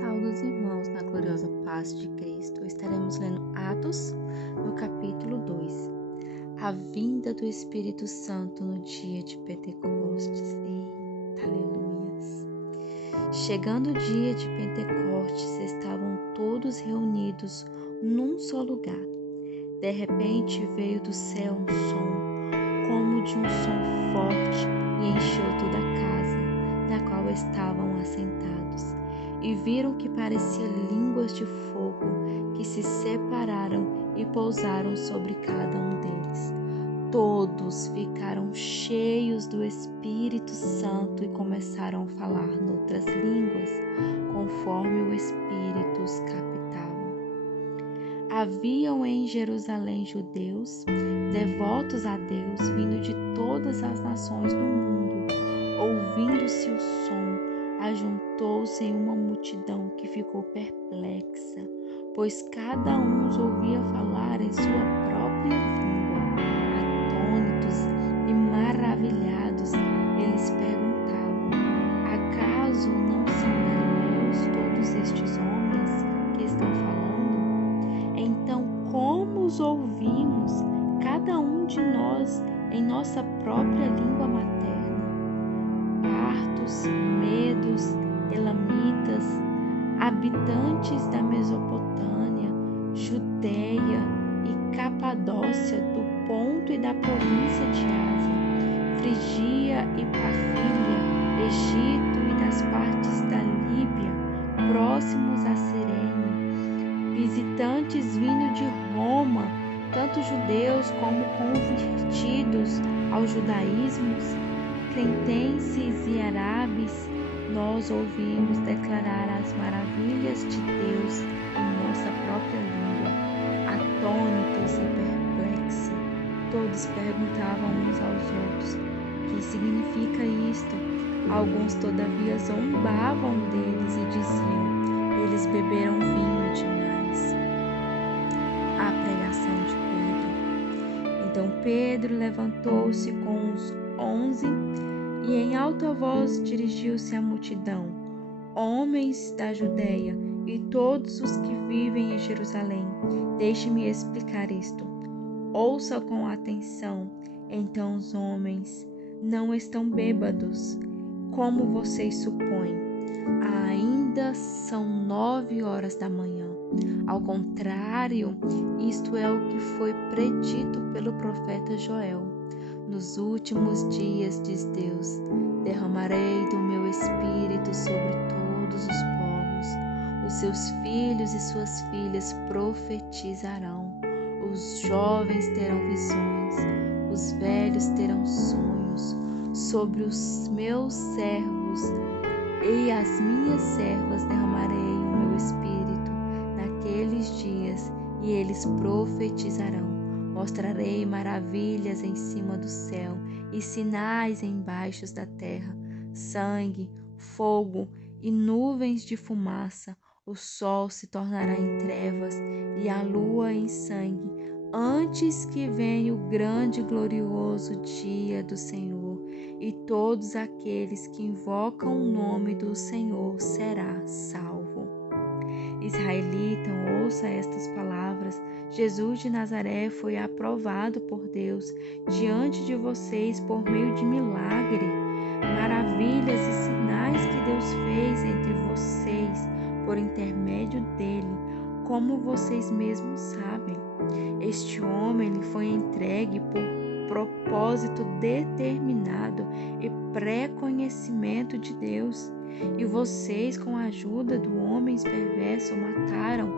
Saudos irmãos, na gloriosa paz de Cristo. Estaremos lendo Atos, no capítulo 2. A vinda do Espírito Santo no dia de Pentecostes. Eita, aleluias! Chegando o dia de Pentecostes, estavam todos reunidos num só lugar. De repente veio do céu um som, como de um som forte, e encheu toda a casa, na qual estavam assentados. E viram que parecia línguas de fogo, que se separaram e pousaram sobre cada um deles. Todos ficaram cheios do Espírito Santo e começaram a falar noutras línguas, conforme o Espírito os captava. Haviam em Jerusalém judeus, devotos a Deus, vindo de todas as nações do mundo. Ouvindo-se o som, ajuntou-se em uma multidão que ficou perplexa, pois cada um os ouvia falar em sua própria língua. Atônitos e maravilhados, eles perguntavam: acaso não são galileus todos estes homens que estão falando? Então, como os ouvimos, cada um de nós, em nossa própria língua materna? Partos, medos, elamitas, habitantes da Mesopotâmia, Judeia e Capadócia, do Ponto e da província de Ásia, Frigia e Pafília, Egito e das partes da Líbia, próximos a Cirene, visitantes vindo de Roma, tanto judeus como convertidos ao judaísmo, cretenses e árabes, nós ouvimos declarar as maravilhas de Deus em nossa própria língua. Atônitos e perplexos, todos perguntavam uns aos outros: que significa isto? Alguns, todavia, zombavam deles e diziam: eles beberam vinho demais. A pregação de Pedro. Então Pedro levantou-se com os 11 e em alta voz dirigiu-se à multidão: homens da Judeia e todos os que vivem em Jerusalém, deixe-me explicar isto. Ouça com atenção. Então os homens não estão bêbados, como vocês supõem. Ainda são 9 horas da manhã. Ao contrário, isto é o que foi predito pelo profeta Joel. Nos últimos dias, diz Deus, derramarei do meu espírito sobre todos os povos. Os seus filhos e suas filhas profetizarão. Os jovens terão visões. Os velhos terão sonhos. Sobre os meus servos e as minhas servas derramarei o meu espírito naqueles dias, e eles profetizarão. Mostrarei maravilhas em cima do céu e sinais embaixo da terra: sangue, fogo e nuvens de fumaça. O sol se tornará em trevas e a lua em sangue, antes que venha o grande e glorioso dia do Senhor. E todos aqueles que invocam o nome do Senhor será salvo. Israelita, ouça estas palavras. Jesus de Nazaré foi aprovado por Deus diante de vocês por meio de milagre, maravilhas e sinais que Deus fez entre vocês por intermédio dele, como vocês mesmos sabem. Este homem lhe foi entregue por propósito determinado e pré-conhecimento de Deus. E vocês, com a ajuda do homem perverso, o mataram,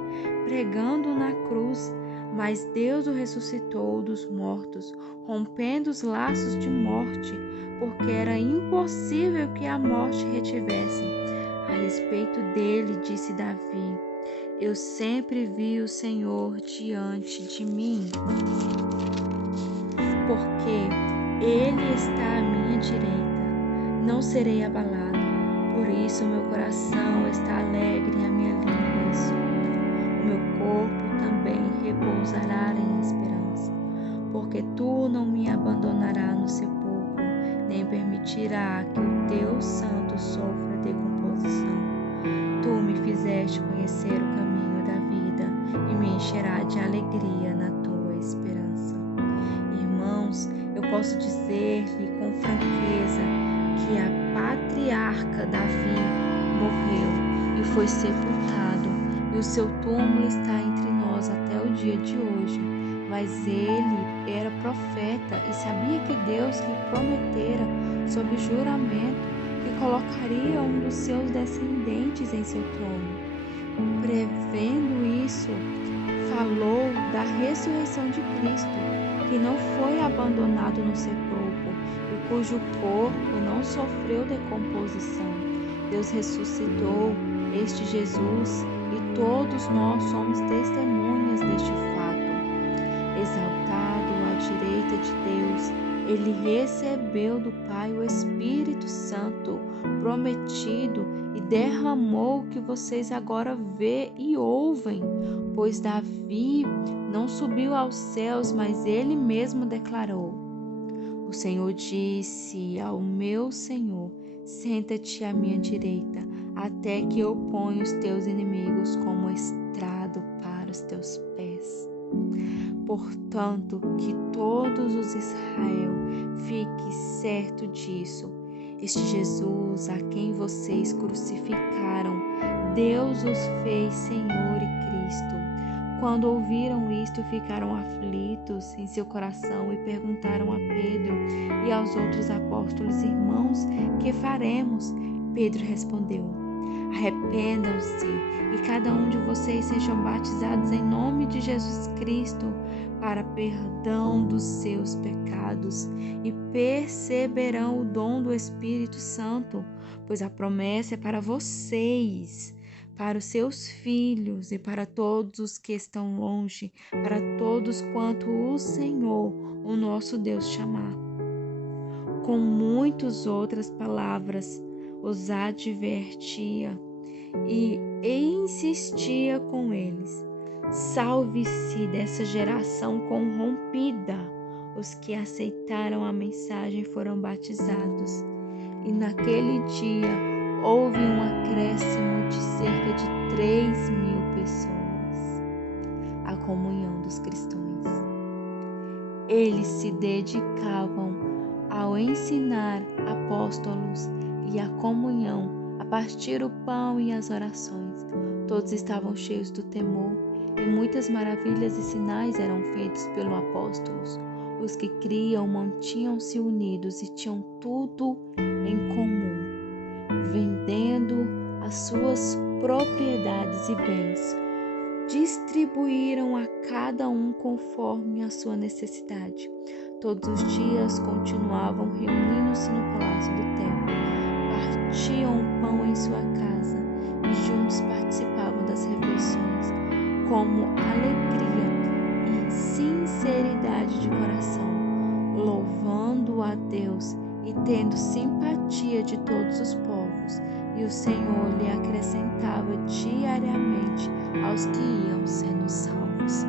pregando-o na cruz. Mas Deus o ressuscitou dos mortos, rompendo os laços de morte, porque era impossível que a morte retivesse. A respeito dele, disse Davi: eu sempre vi o Senhor diante de mim, porque ele está à minha direita, não serei abalado. Por isso meu coração está alegre e a minha língua exulta. O meu corpo também repousará em esperança, porque tu não me abandonarás no sepulcro, nem permitirá que o teu santo sofra decomposição. Tu me fizeste fizeste conhecer o caminho da vida e me encherá de alegria na tua esperança. Irmãos, eu posso dizer-lhe com franqueza que a patriarca Davi morreu e foi sepultado, e o seu túmulo está entre nós até o dia de hoje. Mas ele era profeta e sabia que Deus lhe prometera, sob juramento, que colocaria um dos seus descendentes em seu trono. Prevendo isso, falou da ressurreição de Cristo, que não foi abandonado no sepulcro e cujo corpo não sofreu decomposição. Deus ressuscitou este Jesus e todos nós somos testemunhas deste fato. Exaltado à direita de Deus, ele recebeu do Pai o Espírito Santo prometido e derramou o que vocês agora vê e ouvem, pois Davi não subiu aos céus, mas ele mesmo declarou: o Senhor disse ao meu Senhor: senta-te à minha direita, até que eu ponha os teus inimigos como estrado para os teus pés. Portanto, que todos os Israel fiquem certo disso. Este Jesus, a quem vocês crucificaram, Deus os fez Senhor e Cristo. Quando ouviram isto, ficaram aflitos em seu coração e perguntaram a Pedro e aos outros apóstolos: irmãos, que faremos? Pedro respondeu: arrependam-se e cada um de vocês sejam batizados em nome de Jesus Cristo para perdão dos seus pecados e perceberão o dom do Espírito Santo, pois a promessa é para vocês, para os seus filhos e para todos os que estão longe, para todos quanto o Senhor, o nosso Deus, chamar. Com muitas outras palavras os advertia e insistia com eles: salve-se dessa geração corrompida. Os que aceitaram a mensagem foram batizados, e naquele dia houve um acréscimo de cerca de 3.000 pessoas à comunhão dos cristãos. Eles se dedicavam ao ensinar apóstolos e a comunhão, a partir o pão e as orações. Todos estavam cheios do temor e muitas maravilhas e sinais eram feitos pelos apóstolos. Os que criam mantinham-se unidos e tinham tudo em comum, vendendo as suas propriedades e bens, distribuíram a cada um conforme a sua necessidade. Todos os dias continuavam reunindo-se no palácio do templo, partiam o pão em sua casa e juntos participavam das refeições, como alegria e sinceridade de coração, louvando a Deus e tendo simpatia de todos os povos, e o Senhor lhe acrescentava diariamente aos que iam sendo salvos.